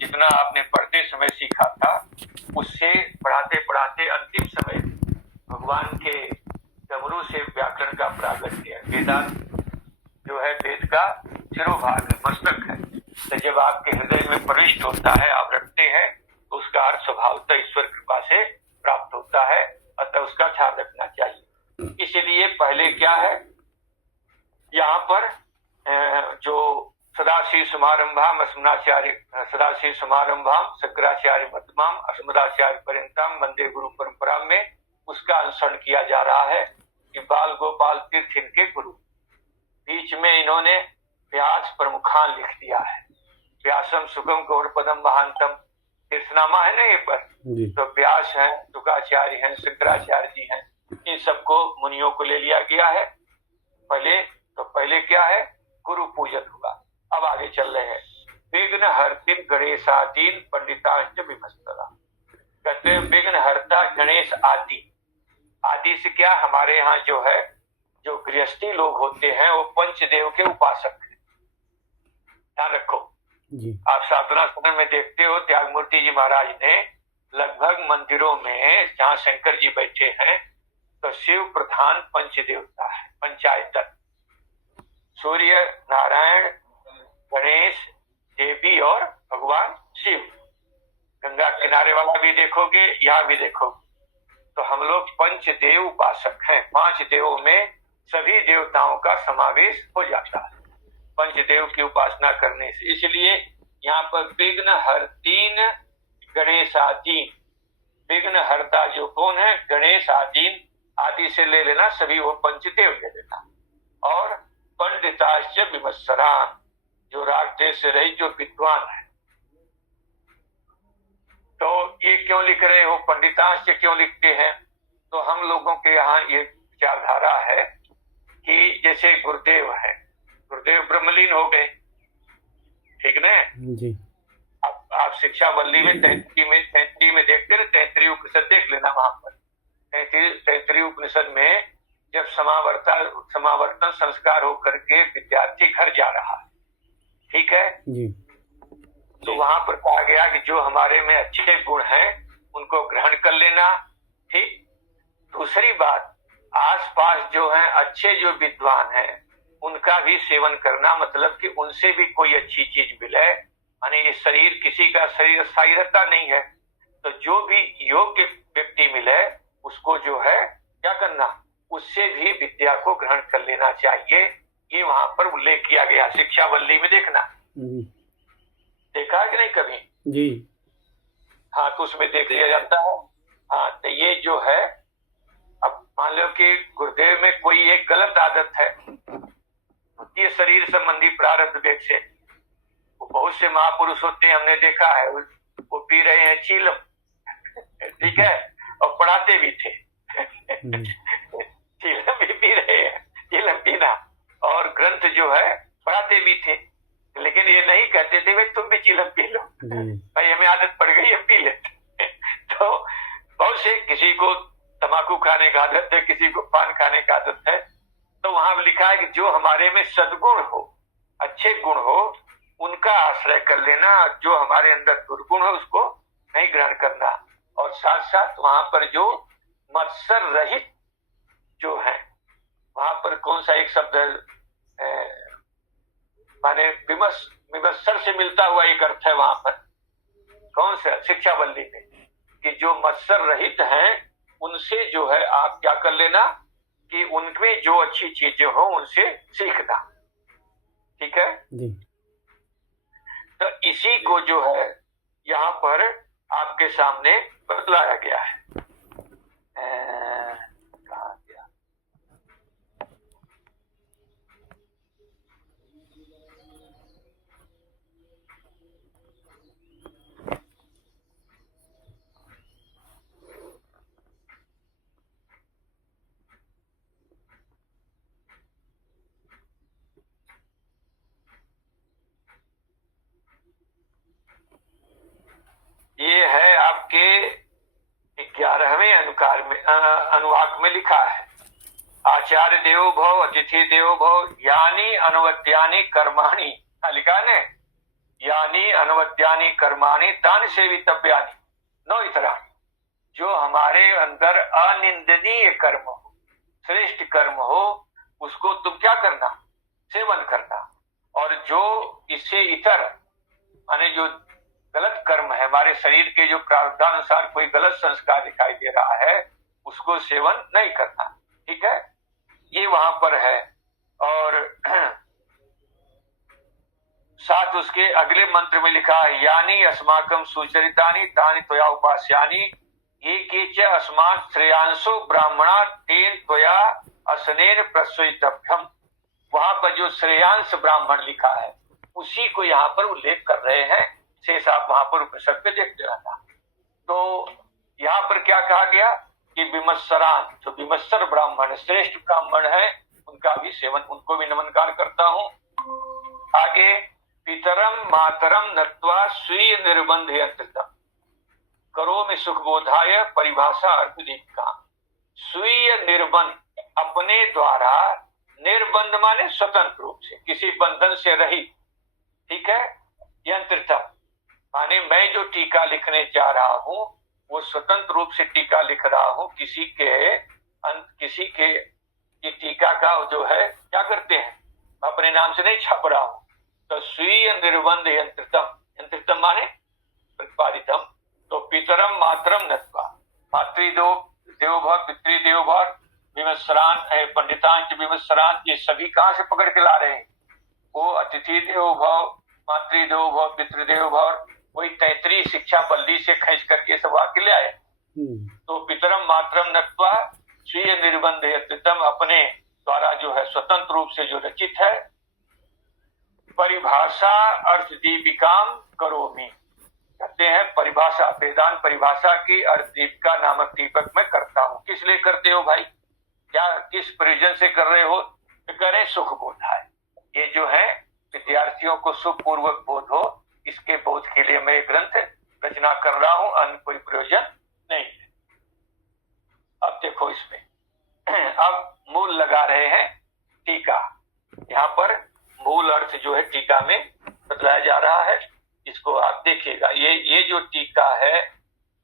जितना आपने पढ़ते समय सीखा था उससे पढ़ाते पढ़ाते अंतिम समय भगवान के डमरू से व्याकरण का प्रागट्य है। वेदांत जो है वेद का शिरोभाग है, मस्तक है। तो जब आपके हृदय में प्रविष्ट होता है, आप रखते हैं, तो उसका अर्थ स्वभावतः ईश्वर कृपा से प्राप्त होता है। अतः उसका ध्यान रखना चाहिए। इसलिए पहले क्या है, यहाँ पर जो सदाशिव समारंभाम सदाशिव समारंभाम शंकराचार्य मध्यमाम अस्मदाचार्य पर्यंतम वंदे गुरु परंपरा में उसका अनुसरण किया जा रहा है कि बाल गोपाल तीर्थ इनके गुरु। बीच में इन्होंने व्यास प्रमुखान लिख दिया है। व्यासम सुगम गौर पदम महानतम तीर्थनामा है ना ये पर। तो व्यास हैं, शुक्राचार्य हैं, शंकराचार्य जी हैं, इन सबको मुनियों को ले लिया गया है। पहले क्या है, गुरु पूजन हुआ। अब आगे चल रहे हैं। विघ्न हर्तिन गणेशादीन पंडिताश्च विमस्तरा। कहते हैं विघ्न हरता गणेश आदि। आदि से क्या, हमारे यहाँ जो है जो गृहस्थी लोग होते हैं वो पंचदेव के उपासक हैं। ध्यान रखो जी। आप साधना सदन में देखते हो त्यागमूर्ति जी महाराज ने लगभग मंदिरों में जहाँ शंकर जी बैठे हैं तो शिव प्रधान पंचदेवता है, पंचायत तत्व। सूर्य, नारायण, गणेश, देवी और भगवान शिव। गंगा किनारे वाला भी देखोगे, यहाँ भी देखोगे। तो हम लोग पंचदेव उपासक हैं। 5 देवों में सभी देवताओं का समावेश हो जाता है पंचदेव की उपासना करने से। इसलिए यहाँ पर विघ्न हरतीन गणेशादीन। विघ्न हरता जो कौन है, गणेश आदीन। आदि से ले लेना, सभी वो पंचदेव ले लेना। और पंडिताश्च विमत्सरान, जो राग देश से रही, जो विद्वान है। तो ये क्यों लिख रहे हो, पंडिताश्च क्यों लिखते हैं? तो हम लोगों के यहाँ ये विचारधारा है कि जैसे गुरुदेव है, गुरुदेव ब्रह्मलीन हो गए, ठीक ना जी। आप शिक्षा वल्ली में 33 में देखते ना, 33 उपनिषद देख लेना। वहां पर 33 उपनिषद में जब समावर्तन संस्कार होकर के विद्यार्थी घर जा रहा है, ठीक है जी। तो वहां पर कहा गया कि जो हमारे में अच्छे गुण हैं उनको ग्रहण कर लेना, ठीक। दूसरी बात, आसपास जो हैं अच्छे जो विद्वान हैं उनका भी सेवन करना, मतलब कि उनसे भी कोई अच्छी चीज मिले। यानी ये शरीर, किसी का शरीर स्थायी रहता नहीं है, तो जो भी योग्य व्यक्ति मिले उसको जो है क्या करना, उससे भी विद्या को ग्रहण कर लेना चाहिए। ये वहां पर उल्लेख किया गया शिक्षा वल्ली में, देखना। देखा है कि नहीं कभी जी? हाँ, तो उसमें देख लिया जाता है। हाँ, तो ये जो है, अब मान लो कि गुरुदेव में कोई एक गलत आदत है, ये शरीर संबंधी प्रारब्ध वेग से। वो बहुत से महापुरुष होते हैं, हमने देखा है, वो पी रहे हैं चीलम, ठीक है, और पढ़ाते भी थे। चीलम भी पी रहे हैं, चीलम पीना, और ग्रंथ जो है पढ़ाते भी थे। लेकिन ये नहीं कहते थे भाई तुम भी चीलम पी लो, भाई हमें आदत पड़ गई है, पी लेते। तो बहुत से, किसी को तम्बाकू खाने का आदत है, किसी को पान खाने का आदत है। तो वहां लिखा है कि जो हमारे में सद्गुण हो, अच्छे गुण हो, उनका आश्रय कर लेना। जो हमारे अंदर दुर्गुण हो उसको नहीं ग्रहण करना। और साथ साथ वहां पर जो मत्सर रहित जो है, वहां पर कौन सा एक शब्द माने विमत्सर से मिलता हुआ एक अर्थ है वहां पर, कौन सा, शिक्षा वल्ली में, कि जो मत्सर रहित हैं उनसे जो है आप क्या कर लेना कि उनमें जो अच्छी चीजें हो उनसे सीखना, ठीक है जी। तो इसी को जो है यहाँ पर आपके सामने बतलाया गया है। कहाँ गया? ये है आपके 11वें अनुवाक में लिखा है, आचार्य देवो भव, अतिथि देवो भव, यानी अनुवत्यानि कर्माणि, लिखा है यानी अनवद्यानि कर्माणि तानि सेवितव्यानि नो इतराणि। जो हमारे अंदर अनिंदनीय कर्म हो, श्रेष्ठ कर्म हो, उसको तुम क्या करना, सेवन करना। और जो इससे इतर माने जो गलत कर्म है, हमारे शरीर के जो प्रारब्धानुसार कोई गलत संस्कार दिखाई दे रहा है, उसको सेवन नहीं करना। ठीक है, ये वहां पर है। और साथ उसके अगले मंत्र में लिखा है, यानी अस्माकं सुचरितानि तानि त्वया उपास्यानि ये केच अस्मात् श्रेयांसो ब्राह्मणा तेन त्वया असनेन प्रसूयितव्यम्। वहां पर जो श्रेयांश ब्राह्मण लिखा है उसी को यहाँ पर उल्लेख कर रहे हैं। शेष आप वहां पर उपनिषद पे देखते रहना। तो यहाँ पर क्या कहा गया कि विमत्सरान, जो विमत्सर ब्राह्मण श्रेष्ठ ब्राह्मण है, उनका भी सेवन, उनको भी नमस्कार करता हूँ। आगे, पितरम मातरम नत्वा स्वीय निर्बंध यंत्रितम करोमि सुखबोधाय परिभाषा अर्थदीपिका। स्वीय निर्बंध, अपने द्वारा, निर्बंध माने स्वतंत्र रूप से, किसी बंधन से रहित। ठीक है, यंत्रितम माने मैं जो टीका लिखने जा रहा हूं वो स्वतंत्र रूप से टीका लिख रहा हूं, किसी के ये टीका का जो है क्या करते हैं, अपने नाम से नहीं छाप रहा हूं। तो स्वीय निर्बंध यंत्रितम, यंत्रितम माने प्रतिपादितम। तो पितरम मातरम नत्वा, मातृदेव देवभर पितृदेवभर विमत्सरान पंडितांच विमत्सरान, ये सभी कहां से पकड़ के ला रहे हैं, वो अतिथि देव भव, मातृदेव भव, पितृदेव भव, वही तैतरी शिक्षा बल्ली से खींच करके सब वाक्य ले आए। तो पितरम मातरम नत्वा स्वीय निर्बंध यत्तम, अपने द्वारा जो है स्वतंत्र रूप से जो रचित है, परिभाषा अर्थ दीपिकाम करोमि, कहते हैं परिभाषा, वेदांत परिभाषा की अर्थ दीपिका नामक दीपक में करता हूं। किस लिए करते हो भाई, क्या किस प्रयोजन से कर रहे हो, तो करें सुख बोध है, ये जो है विद्यार्थियों को सुखपूर्वक बोध हो, इसके बोध के लिए मैं ग्रंथ रचना कर रहा हूं, अन्य कोई प्रयोजन नहीं है। अब देखो इसमें अब मूल लगा रहे हैं टीका। यहाँ पर मूल अर्थ जो है टीका में बतलाया जा रहा है, इसको आप देखिएगा। ये जो टीका है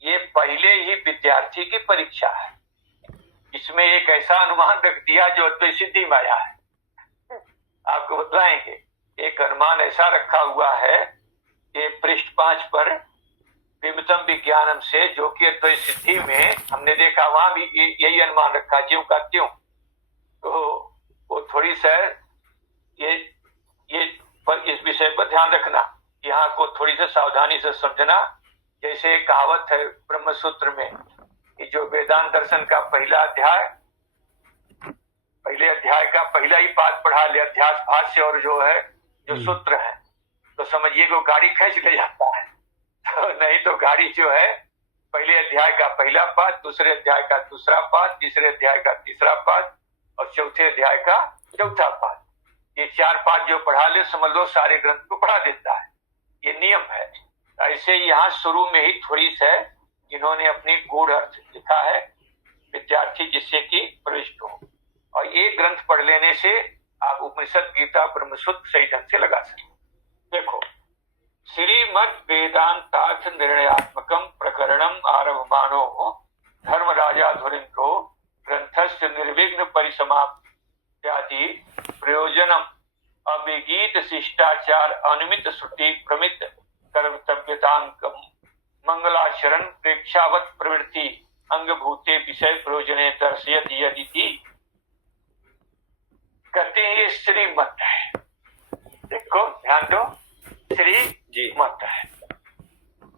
ये पहले ही विद्यार्थी की परीक्षा है। इसमें एक ऐसा अनुमान रख दिया जो अद्वैत सिद्धि में आया है, आपको बतलाएंगे। एक अनुमान ऐसा रखा हुआ है कि पृष्ठ 5 पर विमतम विज्ञानम से, जो कि अद्वैत सिद्धि में हमने देखा, वहां भी यही अनुमान रखा, ज्यों का त्यों। तो वो थोड़ी सा ये पर इस विषय पर ध्यान रखना, यहाँ को थोड़ी सी सावधानी से समझना। जैसे कहावत है ब्रह्म सूत्र में कि जो वेदांत दर्शन का पहले अध्याय का पहला ही पाठ पढ़ा ले, अध्यास भाष्य और जो है जो सूत्र है, तो समझिए को गाड़ी खींच ले जाता है। तो नहीं तो गाड़ी जो है पहले अध्याय का पहला पाठ, दूसरे अध्याय का दूसरा पाठ, तीसरे अध्याय का तीसरा पाठ और चौथे अध्याय का चौथा पाठ, ये 4 पाठ जो पढ़ा ले समझ लो सारे ग्रंथ को पढ़ा देता है, ये नियम है। ऐसे यहाँ शुरू में ही थोड़ी सा इन्होंने अपनी गूढ़ अर्थ लिखा है, विद्यार्थी जिससे कि प्रविष्ट हो, और ये ग्रंथ पढ़ लेने से आप उपनिषद गीता ब्रह्मसूत्र सही ढंग से लगा सकते। देखो, श्रीमद् वेदांतार्थ निर्णयात्मकम प्रकरणम आरभमानो धर्मराजा धुरिंद्रो ग्रंथस्य निर्विघ्न परिसमाप्त्यादि प्रयोजनम अभिगीत शिष्टाचार अनुमित श्रुति प्रमित कर्तव्यतांकम मंगलाचरण प्रेक्षावत प्रवृत्ति अंगभूते विषय प्रयोजने दर्शयत यदि, कहते हैं ये श्रीमत है। देखो ध्यान दो, श्रीमत है।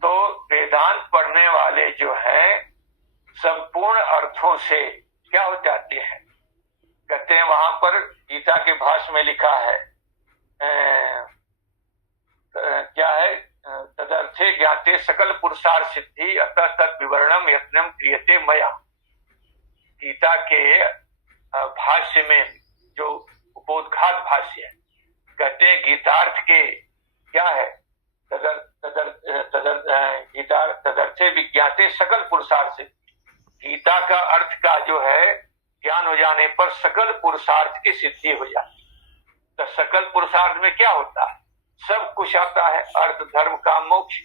तो वेदांत पढ़ने वाले जो है संपूर्ण अर्थों से क्या हो जाते हैं, कहते हैं वहां पर गीता के भाष्य में लिखा है क्या है, तदर्थे ज्ञाते सकल पुरुषार्थ सिद्धि अतः तद विवरणम यत्नम क्रियते मया। गीता के भाष्य में जो उपोद्घात भाष्य है, कहते हैं गीतार्थ के क्या है, तदर्थे विज्ञाते सकल पुरुषार्थ सिद्धि। गीता का अर्थ का जो है ज्ञान हो जाने पर सकल पुरुषार्थ की सिद्धि हो जाती। तो सकल पुरुषार्थ में क्या होता है, सब कुछ आता है, अर्थ धर्म काम मोक्ष,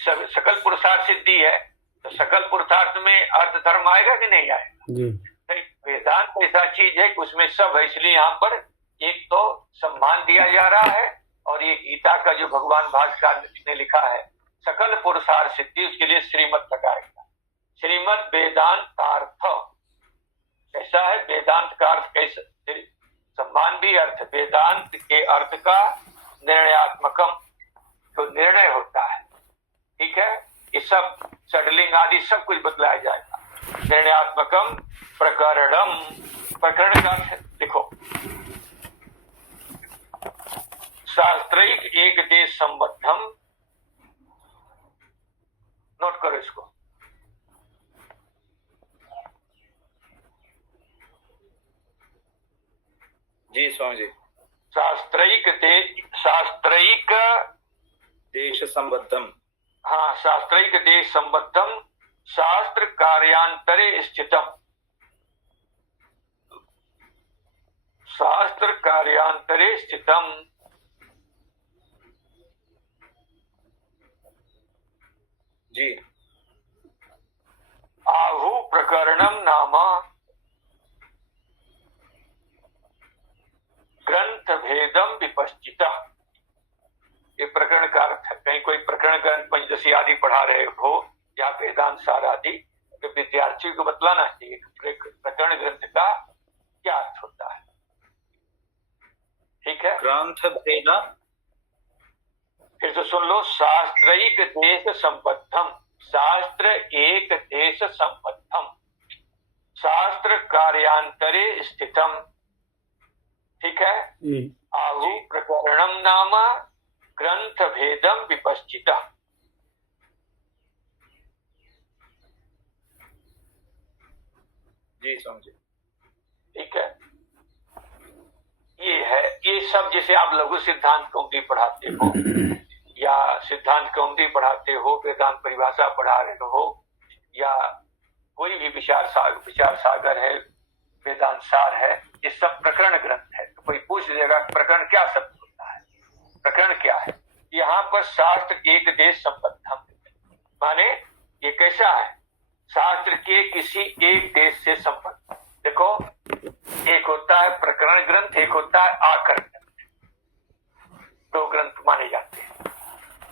सब सकल पुरुषार्थ सिद्धि है, तो सकल पुरुषार्थ में अर्थ धर्म आएगा कि नहीं आएगा जी। वेदांत ऐसा चीज है कि उसमें सब है, इसलिए यहाँ पर एक तो सम्मान दिया जा रहा है, और ये गीता का जो भगवान भाष्यकार ने लिखा है सकल पुरुषार्थ सिद्धि, उसके लिए श्रीमत लगाएगा। श्रीमत वेदांतार्थ कैसा है, वेदांत का अर्थ कैसा, सम्मान भी अर्थ, वेदांत के अर्थ का निर्णयात्मकम, तो निर्णय होता है, ठीक है, ये सब सडलिंग आदि सब कुछ बतलाया जाएगा। निर्णयात्मकम प्रकरणम, प्रकरण का देखो, शास्त्रिक एक देश संबद्धम, नोट करो इसको, जी स्वामी जी। शास्त्रिक देश संबद्धम, हाँ, शास्त्रिक देश संबद्धम शास्त्र कार्यांतरे स्थितम, शास्त्र कार्यांतरे स्थितम, जी। आहु प्रकरणम नाम ग्रंथ भेदम विपश्चिता, ये प्रकरण का अर्थ है। कहीं कोई प्रकरण ग्रंथ पंचदशी आदि पढ़ा रहे हो या वेदांत सार आदि, तो विद्यार्थियों को बतलाना चाहिए प्रकरण ग्रंथ का क्या अर्थ होता है, ठीक है। ग्रंथ भेद, फिर तो सुन लो, शास्त्रिक देश संबद्धम, शास्त्र एक देश संबद्धम, शास्त्र कार्यांतरे स्थितम, ठीक है। आहु प्रकरणम नाम ग्रंथ भेदम विपश्चिता, जी स्वामी जी, ठीक है। ये है, ये सब जैसे आप लघु सिद्धांत कौमुदी पढ़ाते हो या सिद्धांत कौमुदी पढ़ाते हो, वेदांत परिभाषा पढ़ा रहे हो, या कोई भी विचार सागर है, वेदांत सार है, ये सब प्रकरण ग्रंथ है। तो कोई पूछ लेगा प्रकरण क्या शब्द होता है, प्रकरण क्या है, यहाँ पर शास्त्र एक देश संबद्धम, माने ये कैसा है, शास्त्र के किसी एक देश से संबद्ध। देखो, एक होता है प्रकरण ग्रंथ, एक होता है आकर ग्रंथ, दो ग्रंथ माने जाते हैं।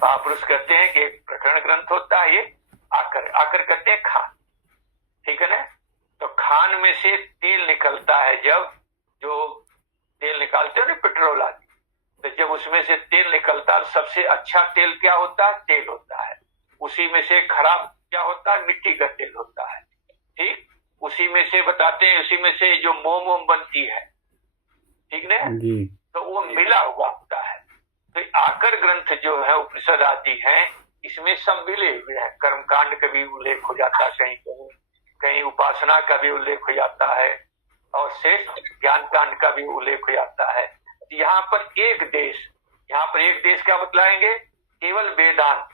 महापुरुष कहते हैं कि एक प्रकरण ग्रंथ होता है, ये आकर कहते हैं खान, ठीक है ना। तो खान में से तेल निकलता है, जब जो तेल निकालते हो ना पेट्रोल आदि, तो जब उसमें से तेल निकलता है, सबसे अच्छा तेल क्या होता है, तेल होता है। उसी में से खराब क्या होता है, मिट्टी का तेल होता है, ठीक। उसी में से बताते हैं, उसी में से जो मोम बनती है, ठीक ना, तो वो मिला हुआ होता है। तो आकर ग्रंथ जो है उपनिषद आदि हैं, इसमें सब मिले हुए हैं। कर्मकांड का भी उल्लेख हो जाता है, कहीं कहीं उपासना का भी उल्लेख हो जाता है, और शेष ज्ञान कांड का भी उल्लेख हो जाता है। यहाँ पर एक देश, यहाँ पर एक देश क्या बतलाएंगे, केवल वेदांत,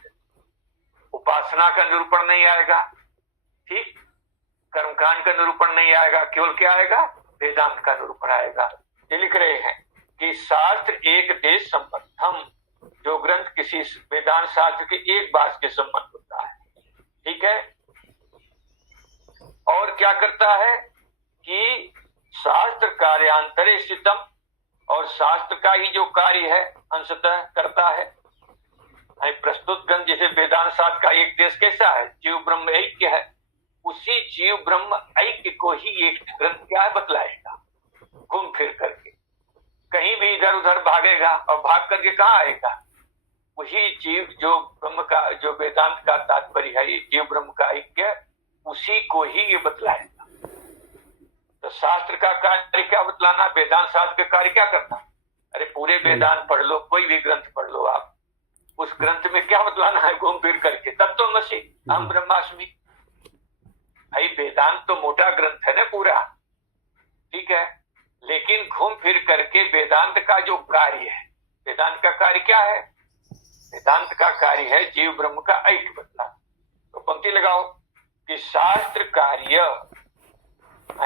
उपासना का निरूपण नहीं आएगा, ठीक, कर्मकांड का निरूपण नहीं आएगा, केवल क्या आएगा, वेदांत का निरूपण आएगा। ये लिख रहे हैं कि शास्त्र एक देश संबद्धम, जो ग्रंथ किसी वेदांत शास्त्र के एक बात के संबंध होता है, ठीक है। और क्या करता है कि शास्त्र कार्यांतरे स्थितम, और शास्त्र का ही जो कार्य है अंशतः करता है। प्रस्तुत ग्रंथ जैसे वेदांत शास्त्र का एक देश कैसा है, जीव ब्रह्म ऐक्य है, उसी जीव ब्रह्म ऐक्य को ही एक ग्रंथ क्या है बतलाएगा, घूम फिर करके। कहीं भी इधर उधर भागेगा और भाग करके कहाँ आएगा, वही जीव जो ब्रह्म का, जो वेदांत का तात्पर्य है, जीव ब्रह्म का ऐक्य, उसी को ही ये बतलाएगा। तो शास्त्र का कार्य क्या बतलाना, वेदांत शास्त्र का कार्य क्या करना। अरे पूरे वेदांत पढ़ लो, कोई भी ग्रंथ पढ़ लो आप, उस ग्रंथ में क्या बतलाना है, घूम फिर करके तत्त्वमसि अहम ब्रह्मास्मि। भाई वेदांत तो मोटा ग्रंथ है ना पूरा, ठीक है, लेकिन घूम फिर करके वेदांत का जो कार्य है, वेदांत का कार्य क्या है, वेदांत का कार्य है जीव ब्रह्म का ऐक्य बतलाना। तो पंक्ति लगाओ कि शास्त्र कार्य,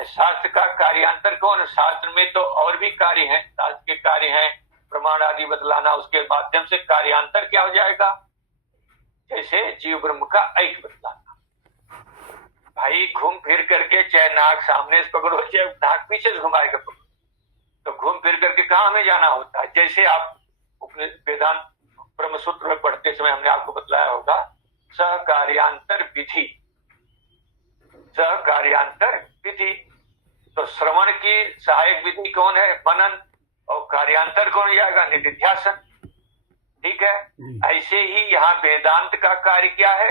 शास्त्र का कार्यांतर कौन, शास्त्र में तो और भी कार्य हैं, शास्त्र के कार्य हैं प्रमाण आदि बतलाना, उसके माध्यम से कार्यांतर क्या हो जाएगा, जैसे जीव ब्रह्म का ऐक्य बतलाना। भाई घूम फिर करके चाहे नाक सामने से पकड़ो चाहे नाक पीछे से घुमाएगा पकड़ो, तो घूम फिर करके कहाँ हमें जाना होता है। जैसे आप वेदांत ब्रह्म सूत्र में पढ़ते समय हमने आपको बतलाया होगा, सहकार्यांतर विधि, सहकार्यांतर विधि। तो श्रवण की सहायक विधि कौन है, मनन, और कार्यांतर कौन जाएगा, निधिध्यासन। ठीक है, ऐसे ही यहाँ वेदांत का कार्य क्या है,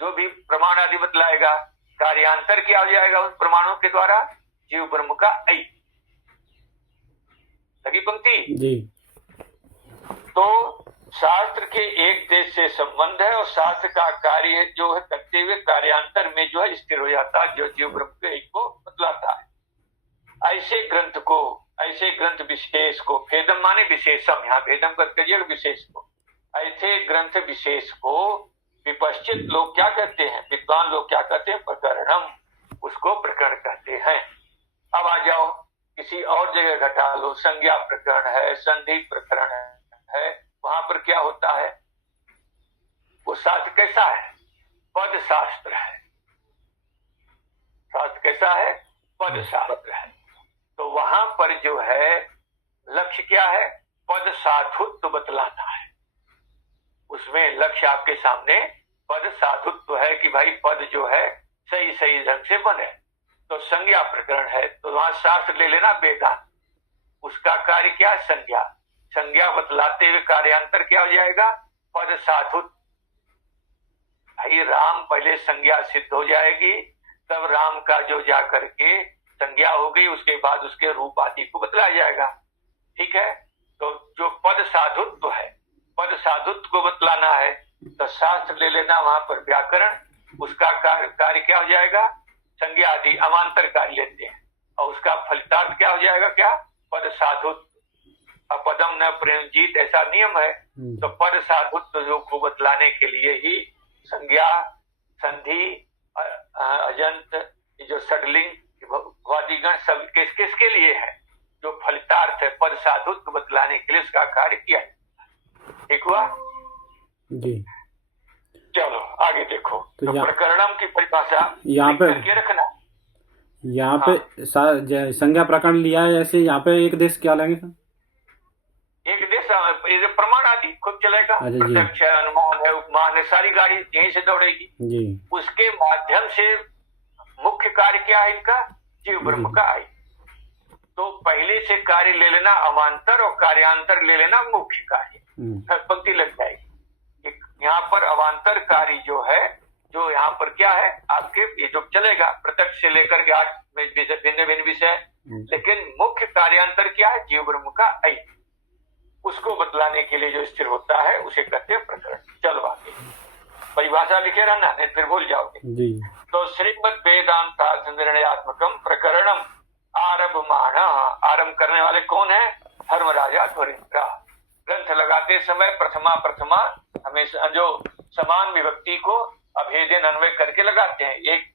जो भी प्रमाण आदि बतलाएगा, कार्यांतर क्या हो जाएगा उन प्रमाणों के द्वारा, जीव ब्रह्म का ऐक्य। लगी पंक्ति जी। तो शास्त्र के एक देश से संबंध है और शास्त्र का कार्य जो है करते हुए कार्यांतर में जो है स्थिर हो जाता है, जो जीव ब्रह्म के ऐक्य को बतलाता है। ऐसे ग्रंथ को, ऐसे ग्रंथ विशेष को, भेदम माने विशेषम, यहाँ भेदम करके विशेष को, ऐसे ग्रंथ विशेष को विपश्चित लोग क्या कहते हैं, विद्वान लोग क्या कहते हैं, प्रकरणम, उसको प्रकरण कहते हैं। अब आ जाओ किसी और जगह घटा लो, संज्ञा प्रकरण है, संधि प्रकरण है, वहां पर क्या होता है, वो शास्त्र कैसा है, पद शास्त्र है। शास्त्र कैसा है, पद शास्त्र है। तो वहां पर जो है लक्ष्य क्या है, पद साधुत्व बतलाना है। उसमें लक्ष्य आपके सामने पद साधुत्व है कि भाई पद जो है सही सही ढंग से बने। तो संज्ञा प्रकरण है, तो वहां शास्त्र ले लेना वेदांत, उसका कार्य क्या है, संज्ञा। संज्ञा बतलाते हुए कार्यांतर क्या हो जाएगा, पद साधुत्व। भाई राम पहले संज्ञा सिद्ध हो जाएगी, तब राम का जो जा करके संज्ञा हो गई, उसके बाद उसके रूप आदि को बतलाया जाएगा। ठीक है, तो जो पद साधुत्व है, पद साधुत्व को बतलाना है, तो शास्त्र ले लेना, वहां पर व्याकरण, उसका कार्य क्या हो जाएगा, संज्ञा आदि अमांतर कार्य लेते हैं, और उसका फलितार्थ क्या हो जाएगा, क्या, पद साधुत्व। अपदम न प्रेम जीत, ऐसा नियम है। तो पद साधुत्व जो को बतलाने के लिए ही संज्ञा, संधि, अजंत, जो षडलिंग, वादिगण सब किसके लिए है, जो फलितार्थ है, पद साधुत्व बतलाने के लिए उसका कार्य किया है। ठीक हुआ जी। चलो आगे देखो। तो यहाँ प्रकरणम की परिभाषा यहाँ पे रखना, यहाँ पे संज्ञा प्रकरण लिया है, ऐसे यहाँ पे एक देश क्या लेंगे सर, एक देश प्रमाण आदि खुद चलेगा, प्रत्यक्ष है, अनुमान है, उपमान है, सारी गाड़ी यहीं से दौड़ेगी जी। उसके माध्यम से मुख्य कार्य क्या है इनका, जीव ब्रह्म का है। तो पहले से कार्य ले लेना अवान्तर और कार्यांतर ले लेना मुख्य कार्य, पंक्ति लग जाएगी। यहाँ पर अवान्तर कार्य जो है, जो यहाँ पर क्या है आपके, ये जो चलेगा प्रत्यक्ष से लेकर के 8 भिन्न भिन्न विषय, लेकिन मुख्य कार्यांतर क्या है, जीव ब्रह्म का ऐक्य, उसको बतलाने के लिए जो स्थिर होता है उसे कहते हैं प्रकरण। चलो आगे परिभाषा लिखे रहना, नहीं फिर भूल जाओगे जी। तो श्रीमद् वेदांत निर्णयात्मकम प्रकरणम आरभमाण, आरंभ करने वाले कौन है, धर्मराजा ध्वरीन्द्र। ग्रंथ लगाते समय प्रथमा हमेशा जो समान विभक्ति को अभेदन अन्वय करके लगाते हैं। एक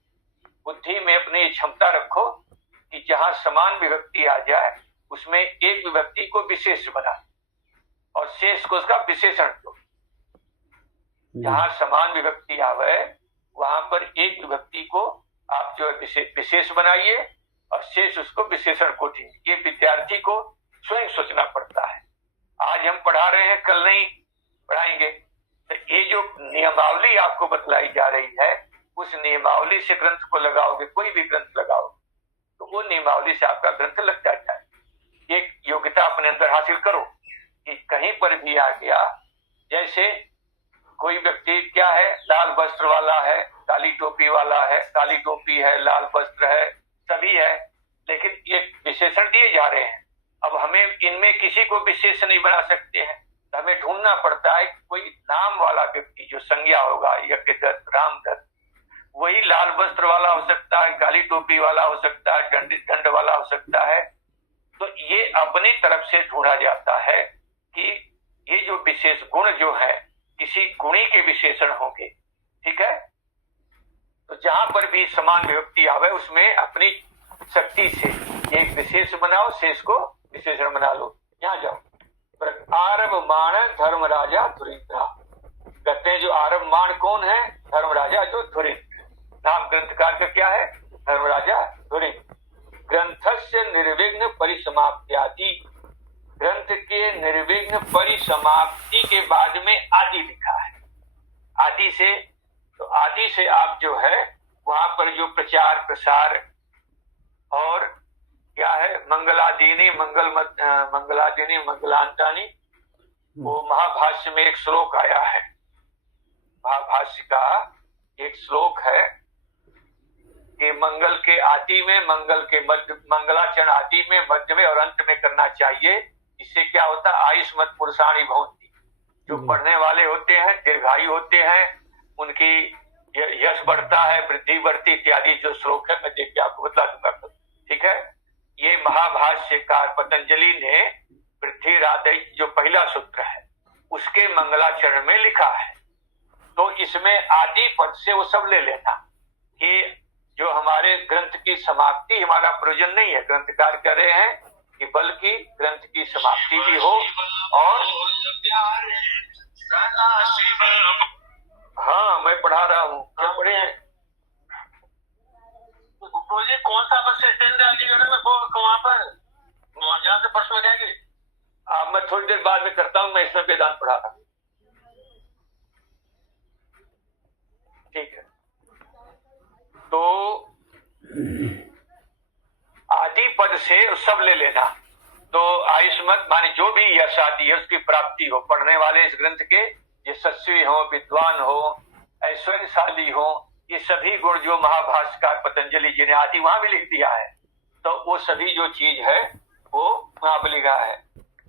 बुद्धि में अपनी क्षमता रखो कि जहां समान विभक्ति आ जाए उसमें एक विभक्ति को विशेष बना और शेष को उसका विशेषण दो। जहां समान विभक्ति आवे वहां पर एक विभक्ति को आप जो विशेष बनाइए और शेष उसको विशेषण को दीजिए। ये विद्यार्थी को स्वयं सोचना पड़ता है। आज हम पढ़ा रहे हैं, कल नहीं पढ़ाएंगे। तो ये जो नियमावली आपको बतलाई जा रही है, उस नियमावली से ग्रंथ को लगाओगे, कोई भी ग्रंथ लगाओ तो वो नियमावली से आपका ग्रंथ लग जाता है। एक योग्यता अपने अंदर हासिल करो कि कहीं पर भी आ गया, जैसे कोई व्यक्ति क्या है, लाल वस्त्र वाला है, काली टोपी वाला है, काली टोपी है, लाल वस्त्र है, सभी है, लेकिन ये विशेषण दिए जा रहे हैं। अब हमें इनमें किसी को विशेष नहीं बना सकते हैं, तो हमें ढूंढना पड़ता है कोई नाम वाला व्यक्ति जो संज्ञा होगा, यज्ञदत्त, रामदत्त, वही लाल वस्त्र वाला हो सकता है, काली टोपी वाला हो सकता है, दंड वाला हो सकता है। तो ये अपनी तरफ से ढूंढा जाता है कि ये जो विशेष गुण जो है किसी गुणी के विशेषण होंगे। ठीक है, तो जहां पर भी समान विभक्ति आवे उसमें अपनी शक्ति से एक विशेष बनाओ, शेष को विशेषण बना लो। यहाँ जाओ आरभमाण धर्मराजा धुरिंद्रा। कहते हैं जो आरभमाण कौन है? धर्मराजा जो धुरिंद्र। नाम ग्रंथकार का क्या है? धर्मराजा धुरिंद्र। ग्रंथस्य निर्विघ्न परिसमाप्त्यादि। ग्रंथ के निर्विघ्न परिसमाप्ति के बाद में आदि लिखा है। आदि से, तो आदि से आप जो है वहां पर जो प्रचार प्रसार और क्या है मंगलादीनी मंगलादीनी मंगलांतानी, वो महाभाष्य में एक श्लोक आया है। महाभाष्य का एक श्लोक है कि मंगल के आदि में, मंगल के मध्य, मंगलाचरण आदि में, मध्य में और अंत में करना चाहिए। इससे क्या होता है? आयुष्मत पुरुषाणी भवन्ति। जो पढ़ने वाले होते हैं दीर्घायु होते हैं, उनकी यश बढ़ता है, वृद्धि बढ़ती इत्यादि जो श्लोक है मैं देख के आपको बता दूंगा। ठीक है, ये महाभाष्यकार पतंजलि ने वृद्धिरादय जो पहला सूत्र है उसके मंगलाचरण में लिखा है। तो इसमें आदि पद से वो सब ले लेना कि जो हमारे ग्रंथ की समाप्ति हमारा प्रयोजन नहीं है। ग्रंथकार कह रहे हैं कि बल्कि ग्रंथ की समाप्ति भी हो और हाँ मैं पढ़ा रहा हूँ। क्या पढ़े हैं? जी कौन सा बस स्टैंड है अलीगढ़ में, वो वहाँ पर जहाँ से बस लगेगी? मैं थोड़ी देर बाद में करता हूँ, मैं इसमें वेदांत पढ़ा रहा हूँ। ठीक है, तो आदि पद से सब ले लेना। तो आयुष्मत माने जो भी यश आदि है उसकी प्राप्ति हो, पढ़ने वाले इस ग्रंथ के यशस्वी हो, विद्वान हो, ऐश्वर्यशाली हो, ये सभी गुण जो महाभाष्यकार पतंजलि जी ने आदि वहां भी लिख दिया है, तो वो सभी जो चीज है वो वहां पर लिखा है।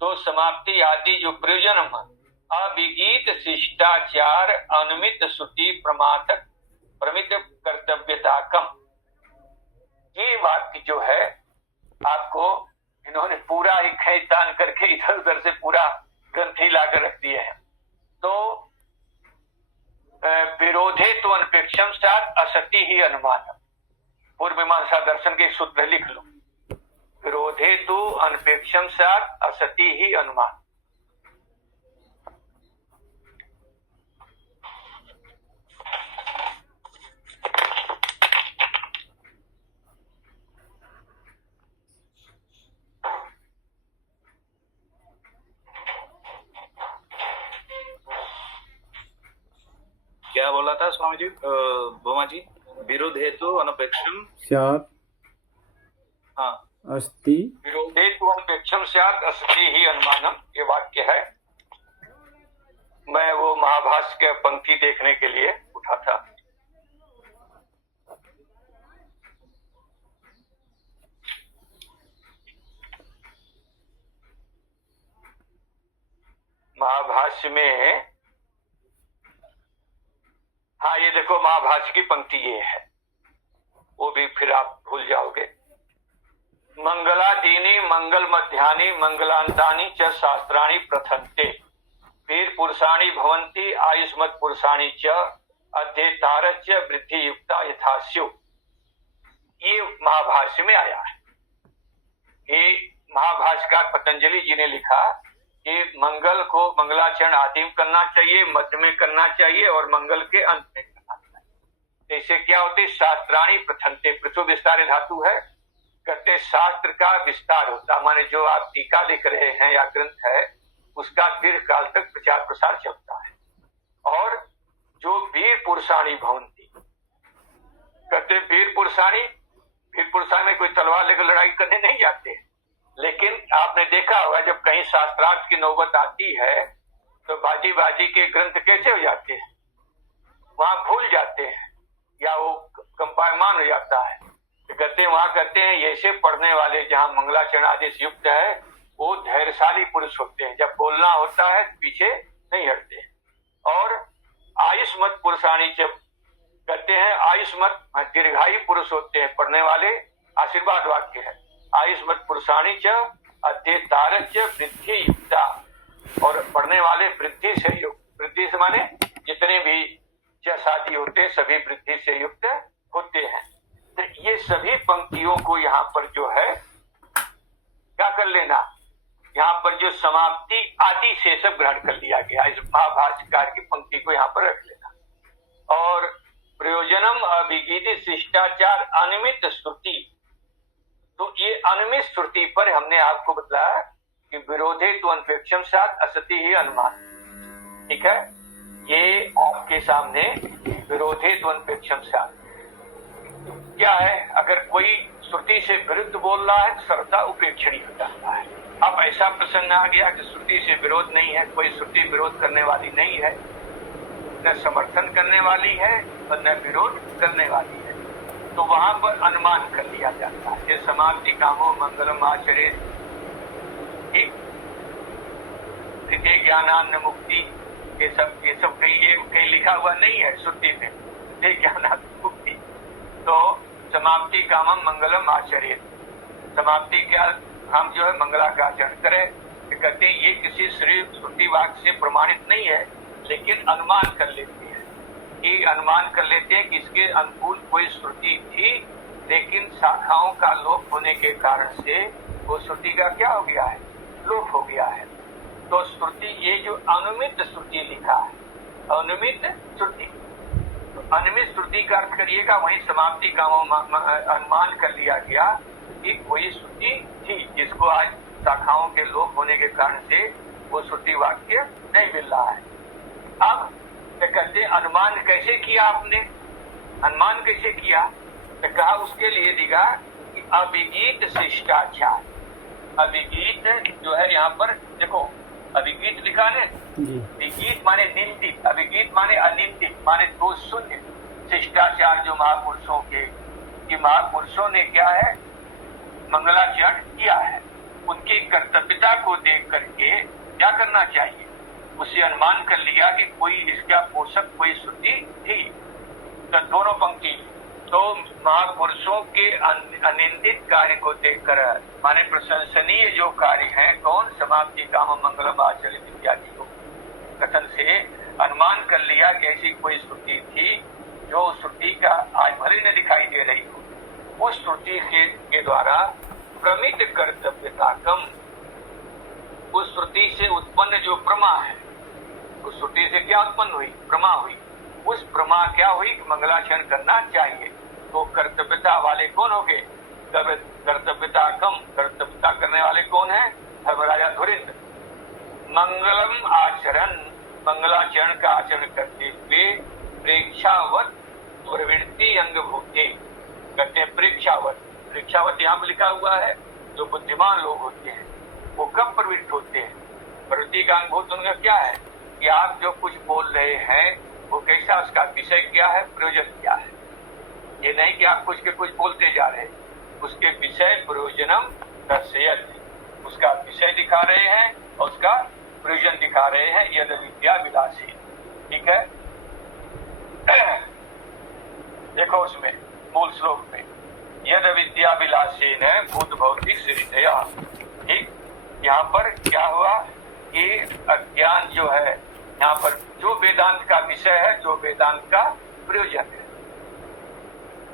तो समाप्ति आदि जो प्रयोजन अविगीत शिष्टाचार अनुमित श्रुति प्रमातक प्रमित कर्तव्यता कम, ये वाक्य जो है आपको इन्होंने पूरा ही खैतान करके इधर उधर से पूरा ग्रंथ ही लाकर रख दिए हैं। तो विरोधे तो अनपेक्षम साथ असति ही अनुमान। पूर्व मीमांसा दर्शन के सूत्र लिख लो, विरोधे तो अनपेक्षम साथ असति ही अनुमान। क्या बोला था स्वामी जी? भोमा जी, विरोध हेतु अनपेक्षम स्यात् हाँ अस्ति विरोधे तो अनपेक्षम स्यात् अस्ति ही अनुमानम, ये वाक्य है। मैं वो महाभाष्य के पंक्ति देखने के लिए उठा था। महाभाष्य में, हाँ ये देखो महाभाष्य की पंक्ति ये है, वो भी फिर आप भूल जाओगे। मंगलादीनी मंगल मध्यानि मंगलांतानि च शास्त्राणि प्रथन्ते वीर पुरुषाणि भवन्ति आयुष्मत् पुरुषाणि च अध्येतारच वृद्धि युक्ता यथास्यु। ये महाभाष्य में आया है। ये महाभाष्यकार पतंजलि जी ने लिखा कि मंगल को मंगलाचरण आदि में करना चाहिए, मध्य में करना चाहिए और मंगल के अंत में करना चाहिए। इससे क्या होते है? शास्त्राणी प्रथन्ते, पृथु विस्तार धातु है, कहते शास्त्र का विस्तार होता, माने जो आप टीका लिख रहे हैं या ग्रंथ है उसका दीर्घ काल तक प्रचार प्रसार चलता है। और जो वीर पुरुषाणी भवंती, कहते वीर पुरुषाणी में कोई तलवार लेकर लड़ाई करने नहीं जाते, लेकिन आपने देखा होगा जब कहीं शास्त्रार्थ की नौबत आती है तो बाजी बाजी के ग्रंथ कैसे हो जाते हैं, वहां भूल जाते हैं या वो कंपायमान हो जाता है। तो कहते हैं वहां कहते हैं ऐसे पढ़ने वाले जहां मंगलाचरण आदि से युक्त है वो धैर्यशाली पुरुष होते हैं, जब बोलना होता है पीछे नहीं हटते। और आयुष्मत पुरुषाणी जब कहते हैं आयुष्मत दीर्घायु पुरुष होते हैं पढ़ने वाले, आशीर्वाद वाक्य है। आयुष्मत पुरुषाणी च अध्येतारच वृद्धि युक्ता, और पढ़ने वाले वृद्धि से युक्त, वृद्धि से माने जितने भी शादी होते सभी वृद्धि से युक्त होते हैं। तो ये सभी पंक्तियों को यहाँ पर जो है क्या कर लेना, यहाँ पर जो समाप्ति आदि से सब ग्रहण कर लिया गया। इस भाष्यकार की पंक्ति को यहाँ पर रख लेना। और प्रयोजनम अभिगीत शिष्टाचार अनिमित श्रुति, तो ये अनिमित श्रुति पर हमने आपको बताया कि विरोधे तो अनपेक्षम साथ असति ही अनुमान। ठीक है, ये आपके सामने विरोधे तो अनपेक्षम साथ क्या है। अगर कोई श्रुति से विरुद्ध बोल रहा है सर्वथा उपेक्षणीय हो जाता है। अब ऐसा प्रसंग आ गया कि श्रुति से विरोध नहीं है, कोई श्रुति विरोध करने वाली नहीं है, न समर्थन करने वाली है और न विरोध करने वाली है, तो वहां पर अनुमान कर लिया जाता है। ये समाप्ति कामो मंगलम आचरे, ठीक, ज्ञानान्न मुक्ति, ये सब कहीं लिखा हुआ नहीं है श्रुति में, ये ज्ञानान्न मुक्ति। तो समाप्ति कामम मंगलम आचरे, समाप्ति क्या, हम जो है मंगला का आचरण करें। कहते हैं ये किसी श्रुति वाक्य से प्रमाणित नहीं है, लेकिन अनुमान कर लेते हैं कि अनुमान कर लेते हैं कि इसके अनुकूल कोई श्रुति थी, लेकिन शाखाओं का लोप होने के कारण से वो श्रुति का क्या हो गया है, लोप हो गया है। तो श्रुति, ये जो अनुमित श्रुति लिखा है, अनुमित श्रुति, तो अनुमित श्रुति का अर्थ करिएगा वही समाप्ति का अनुमान कर लिया गया कि कोई श्रुति थी जिसको आज शाखाओं के लोप होने के कारण से वो श्रुति वाक्य नहीं मिल रहा है। अब कहते अनुमान कैसे किया आपने, अनुमान कैसे किया, तो कहा उसके लिए दिखा कि अभिगीत शिष्टाचार। अभिगीत जो है यहाँ पर देखो, अभिगीत लिखा ने, विगीत माने निंदित, अभिगीत माने अनिंदित, माने दोष शून्य। शिष्टाचार जो महापुरुषों के, कि महापुरुषों ने क्या है, मंगलाचरण किया है, उनकी कर्तव्यता को देख करके क्या करना चाहिए, उसे अनुमान कर लिया कि कोई इसका पोषक कोई श्रुति थी। तो दोनों पंक्ति, तो महापुरुषों के अनिंदित कार्य को देखकर, माने प्रशंसनीय जो कार्य है, कौन, समाप्ति काम मंगलम आचरित इत्यादि को कथन से अनुमान कर लिया कि ऐसी कोई श्रुति थी जो श्रुति का आज भले न दिखाई दे रही हो, उस श्रुति के द्वारा प्रमित कर्तव्यता कम, उस श्रुति से उत्पन्न जो प्रमा है, उस श्रुति से क्या उत्पन्न हुई, प्रमा हुई, उस प्रमा क्या हुई कि मंगलाचरण करना चाहिए। तो कर्तव्यता वाले कौन हो गए, कर्तव्यता कम, कर्तव्यता करने वाले कौन है, धर्मराजा धुरिंद्र। मंगलम आचरण, मंगलाचरण का आचरण करते हुए प्रेक्षावत प्रवृत्ति अंगभूते, कहते हैं प्रेक्षावत, प्रेक्षावत यहाँ पर लिखा हुआ है, जो बुद्धिमान लोग होते हैं वो कब प्रवृत्त होते हैं, प्रवृत्ति का अंगभूत उनका क्या है कि आप जो कुछ बोल रहे हैं वो कैसा, उसका विषय क्या है, प्रयोजन क्या है। ये नहीं कि आप कुछ के कुछ बोलते जा रहे हैं, उसके विषय प्रयोजनम दर्शयत, उसका विषय दिखा रहे हैं और उसका प्रयोजन दिखा रहे हैं। यद विद्या विलासी, ठीक है, देखो उसमें मूल श्लोक में, यद विद्या विलासी ने भूत भौतिक श्रीदया, ठीक, यहाँ पर क्या हुआ कि अज्ञान जो है, यहाँ पर जो वेदांत का विषय है, जो वेदांत का प्रयोजन है,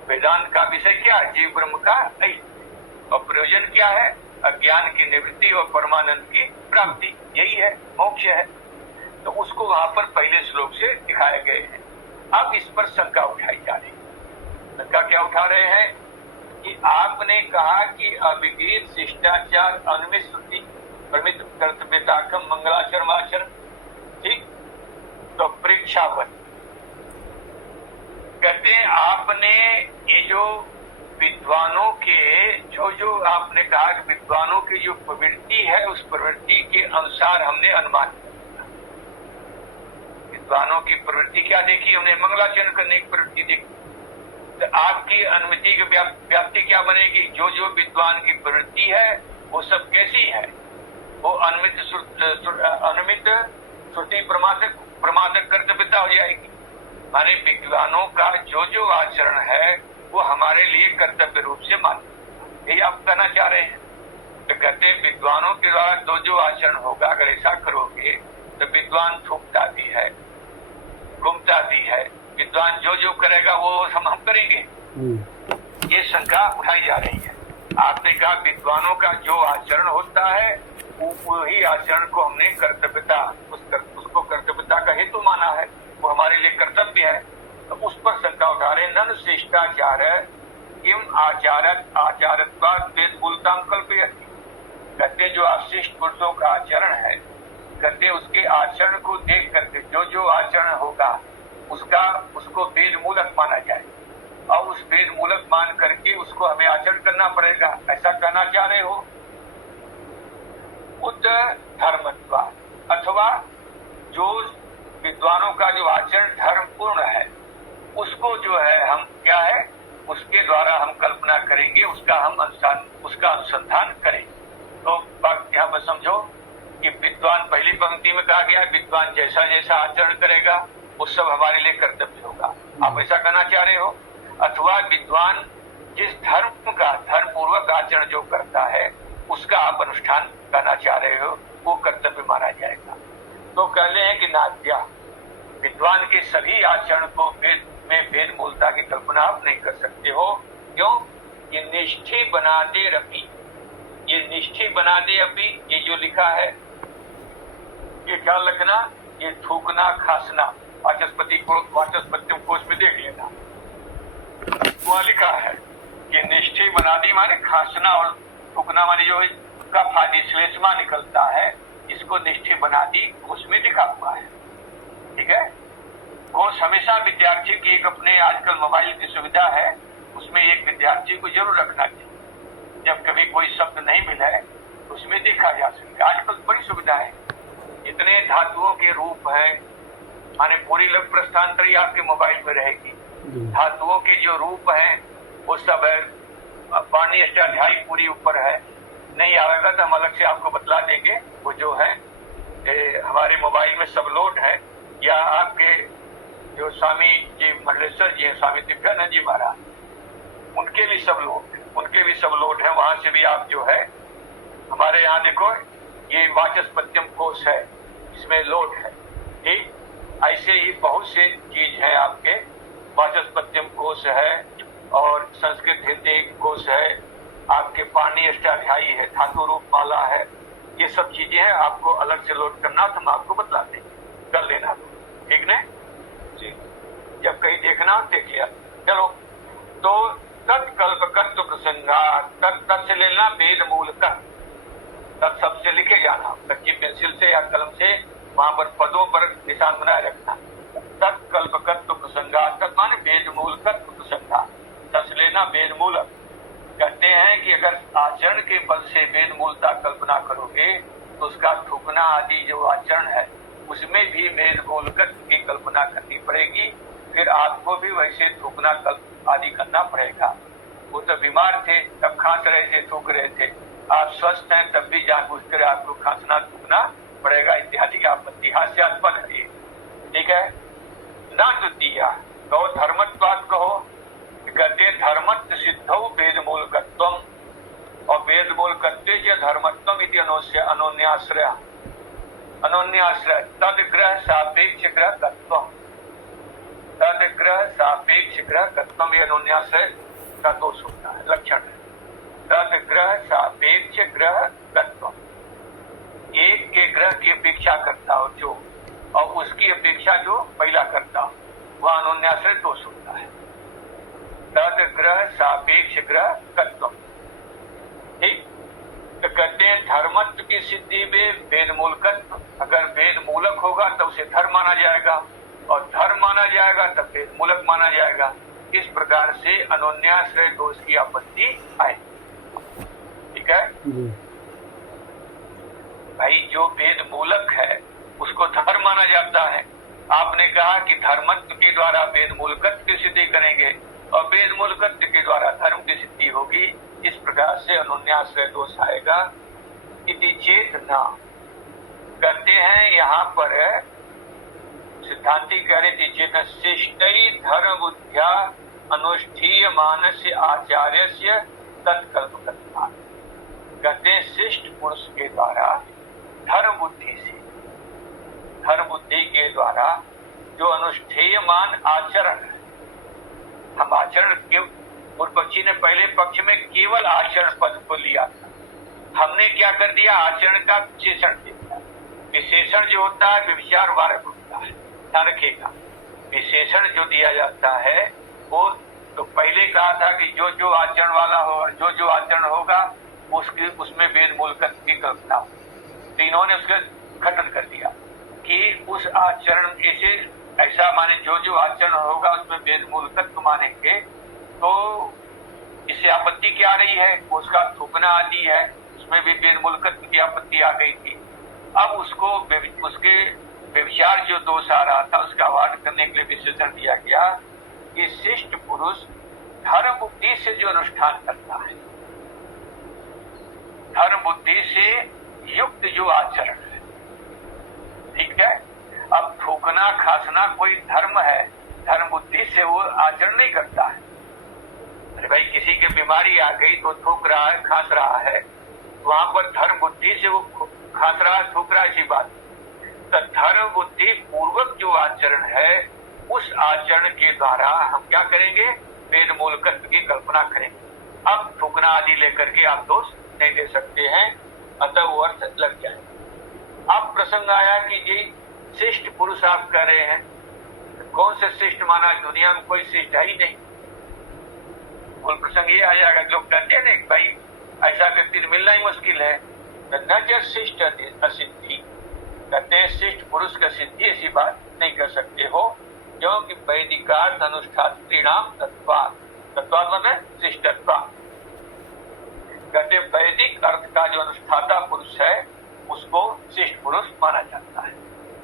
वेदांत का विषय क्या है, जीव ब्रह्म का ऐक्य, और प्रयोजन क्या है, अज्ञान की निवृत्ति और परमानंद की प्राप्ति, यही है, मोक्ष है। तो उसको वहां पर पहले श्लोक से दिखाए गए हैं। अब इस पर शंका उठाई जा रही है। शंका क्या उठा रहे हैं कि आपने कहा कि अभिगीत शिष्टाचार अनुमित श्रुति प्रमित कर्तव्यता कम मंगलाचरण आचरण, ठीक, तो परीक्षावत कहते हैं आपने ये जो विद्वानों के जो आपने कहा कि विद्वानों की जो प्रवृत्ति है, उस प्रवृत्ति के अनुसार हमने अनुमान किया। विद्वानों की प्रवृत्ति क्या देखी हमने, मंगलाचरण करने की प्रवृत्ति देखी। तो आपकी अनुमति की व्याप्ति क्या बनेगी, जो जो विद्वान की प्रवृत्ति है वो सब कैसी है, वो अनुमित श्रुति प्रमादक कर्तव्यता हो जाएगी। माने विद्वानों का जो जो आचरण है वो हमारे लिए कर्तव्य रूप से मान्य, यही आप कहना चाह रहे हैं। तो कहते हैं विद्वानों के द्वारा जो जो आचरण होगा, अगर ऐसा करोगे तो विद्वान थूकता भी है, घूमता भी है, विद्वान जो जो करेगा वो हम करेंगे, ये शंका उठाई जा रही है। आपने कहा विद्वानों का जो आचरण होता है वही आचरण को हमने कर्तव्यता उसको कर्तव्यता का हेतु माना है, वो हमारे लिए कर्तव्य है। तो उस पर शंका उठा रहे, नन शिष्टाचार किम आचारत्वात् वेद मूलतां कल्पयति। कहते जो शिष्ट पुरुषों का आचरण है, कहते उसके आचरण को देख करके जो आचरण होगा उसको वेद मूलक माना जाए, और उस वेद मूलक मान करके उसको हमें आचरण करना पड़ेगा, ऐसा कहना चाह रहे हो। उत धर्मत्वा, अथवा जो विद्वानों का जो आचरण धर्म पूर्ण है उसको जो है हम क्या है उसके द्वारा हम कल्पना करेंगे, उसका अनुसंधान करें। तो बात यहाँ पर समझो कि विद्वान, पहली पंक्ति में कहा गया विद्वान जैसा जैसा आचरण करेगा वो सब हमारे लिए कर्तव्य होगा, आप ऐसा कहना चाह रहे हो। अथवा विद्वान जिस धर्म का धर्म पूर्वक आचरण जो करता है उसका आप अनुष्ठान करना चाह रहे हो, वो कर्तव्य माना जाएगा। तो कहते हैं कि नाद्या, विद्वान के सभी आचरण को वेद में वेद मूलता की कल्पना आप नहीं कर सकते हो। क्यों? ये निष्ठे बना दे रपी, ये निष्ठे बना दे अपी, ये जो लिखा है ये क्या लिखना, ये थूकना खांसना, वाचस्पतिम कोश में देख लेना, वहाँ लिखा है कि निष्ठे बनादी माने खांसना और थूकना माने जो कफ आदि श्लेष्मा निकलता है, इसको निष्ठे बनादी कोश में लिखा हुआ है। ठीक है, कोश हमेशा विद्यार्थी की एक अपने, आजकल मोबाइल की सुविधा है, उसमें एक विद्यार्थी को जरूर रखना चाहिए। जब कभी कोई शब्द नहीं मिला है उसमें देखा जा सकता है। आजकल बड़ी सुविधा है, इतने धातुओं के रूप हैं, माने पूरी लघु प्रस्थांतरी आपके मोबाइल में रहेगी। धातुओं के जो रूप हैं वो सब है, पानी अष्टाध्यायी पूरी ऊपर है। नहीं आएगा तो हम अलग से आपको बतला देंगे, वो जो है हमारे मोबाइल में सब लोड है, या आपके जो स्वामी जी मंडलेश्वर जी हैं, स्वामी दिव्यानंद जी महाराज, उनके भी सब लोड है, वहां से भी आप जो है हमारे यहाँ देखो ये वाचस्पत्यम कोश है, इसमें लोड है। ठीक, ऐसे ही बहुत से चीज है आपके, वाचस्पत्यम कोश है और संस्कृत हिंदी कोश है, आपके पानी अष्टाध्यायी है, धातु रूप माला है, ये सब चीजें हैं। आपको अलग से लोड करना तो हम आपको बतला देंगे, कर लेना, ठीक न जी। जब कहीं देखना देख लिया। चलो, तो तत्कल्पकत्व प्रसंगा, तत् से लेना वेद मूल का, तत् सबसे लिखे जाना, कच्ची पेंसिल से या कलम से वहां पर पदों पर निशान बनाए रखना। तत्कल्पकत्व प्रसंगा, तत् माने वेद मूल तत्व प्रसंगा, तत् लेना वेद मूलक। कहते हैं कि अगर आचरण के बल से वेद मूलता कल्पना करोगे तो उसका थूकना आदि जो आचरण है उसमें भी वेद मूलकत्व की कल्पना करनी पड़ेगी। फिर आपको भी वैसे थूकना आदि करना पड़ेगा। वो तो बीमार थे तब खांस रहे थे, थूक रहे थे, आप स्वस्थ हैं तब भी जानबूझकर आपको खांसना थूकना पड़ेगा, इत्यादि की आपत्ति हास्यास्पद है। ठीक है, न द्वितीय कहो धर्मत्वात्, कहो कहते धर्मत्व सिद्धौ वेद मूलकत्वम, और वेद मूलकत्व धर्मत्वम इति अनोन्याश्रय तदग्रह सापेक्ष ग्रह तत्वम, तदग्रह सापेक्ष ग्रह तत्वम, ये अनोन्याश्रय का दोष होता है, लक्षण है। तदग्रह सापेक्ष ग्रह तत्वम, एक के ग्रह की अपेक्षा करता हो जो, और उसकी अपेक्षा जो पहला करता हो, वह अनोन्याश्रय दोष होता है। तद ग्रह सापेक्ष ग्रह तत्व। ठीक, तो कहते हैं धर्मत्व की सिद्धि में वेद मूलकत्व, अगर वेद मूलक होगा तो उसे धर्म माना जाएगा, और धर्म माना जाएगा तब वेद मूलक माना जाएगा। इस प्रकार से अनोन्याश्रय दोष की आपत्ति आए। ठीक है भाई, जो वेद मूलक है उसको धर्म माना जाता है। आपने कहा कि धर्मत्व के द्वारा वेद मूलकत्व की सिद्धि करेंगे और वेद मूलकत्व के द्वारा धर्म की सिद्धि होगी। इस प्रकार से अनोन्याश्रय दोष आएगा। इति चेत न, कहते हैं यहाँ पर सिद्धांति कह रहे चेत शिष्टै धर्म बुद्ध्या अनुष्ठीय मानस्य आचार्यस्य तत्कल्पकत्वा, कहते हैं शिष्ट पुरुष के द्वारा धर्म बुद्धि से, धर्म बुद्धि के द्वारा जो अनुष्ठेयमान आचरण है, हम आचरण के, पूर्व पक्षी ने पहले पक्ष में केवल आचरण पद को लिया था, हमने क्या कर दिया, आचरण का विशेषण दे दिया। विशेषण जो होता है व्यभिचार वारक होता है, ध्यान रखिएगा। विशेषण जो दिया जाता है वो तो पहले कहा था कि जो जो आचरण वाला हो, जो जो आचरण होगा उसमें वेद मूलकत्व की कल्पना हो। तो इन्होंने उसका खंडन कर दिया कि उस आचरण ऐसा माने जो जो आचरण होगा उसमें वेद मूलकत्व मानेंगे, तो इससे आपत्ति क्या आ रही है, उसका थूकना आदि है, उसमें भी वेद मूलकत्व की आपत्ति आ गई थी। अब उसके व्यभिचार जो दोष आ रहा था उसका वाद करने के लिए विशेषण दिया गया कि शिष्ट पुरुष धर्म बुद्धि से जो अनुष्ठान करता है, धर्म बुद्धि से युक्त जो आचरण है, ठीक है। अब थूकना खांसना कोई धर्म है, धर्म बुद्धि से वो आचरण नहीं करता है। अरे भाई किसी की बीमारी आ गई तो थूक रहा है, खांस रहा है, वहां पर धर्म बुद्धि से वो खांस रहा है, थूक रहा है, ऐसी बात। तो धर्म बुद्धि पूर्वक जो आचरण है उस आचरण के द्वारा हम क्या करेंगे, वेद मूलकत्व की कल्पना करेंगे। अब थूकना आदि लेकर के आप दोष नहीं दे सकते हैं, अतः वो अर्थ लग जाए। अब प्रसंग आया कि जी शिष्ट पुरुष आप कह रहे हैं, कौन से शिष्ट माना, दुनिया में कोई शिष्ट है ही नहीं। मूल प्रसंग ये आ जाएगा, लोग कहते हैं ना भाई ऐसा व्यक्ति मिलना ही मुश्किल है। न जब शिष्ट असिद्धि, कहते हैं शिष्ट पुरुष का सिद्धि ऐसी बात नहीं कर सकते हो, क्योंकि वैदिकार्थ अनुष्ठात्रीणाम तत्वात्, तत्वात् मतलब शिष्टत्वा। कहते वैदिक अर्थ का जो अनुष्ठाता पुरुष है उसको शिष्ट पुरुष माना जाता है।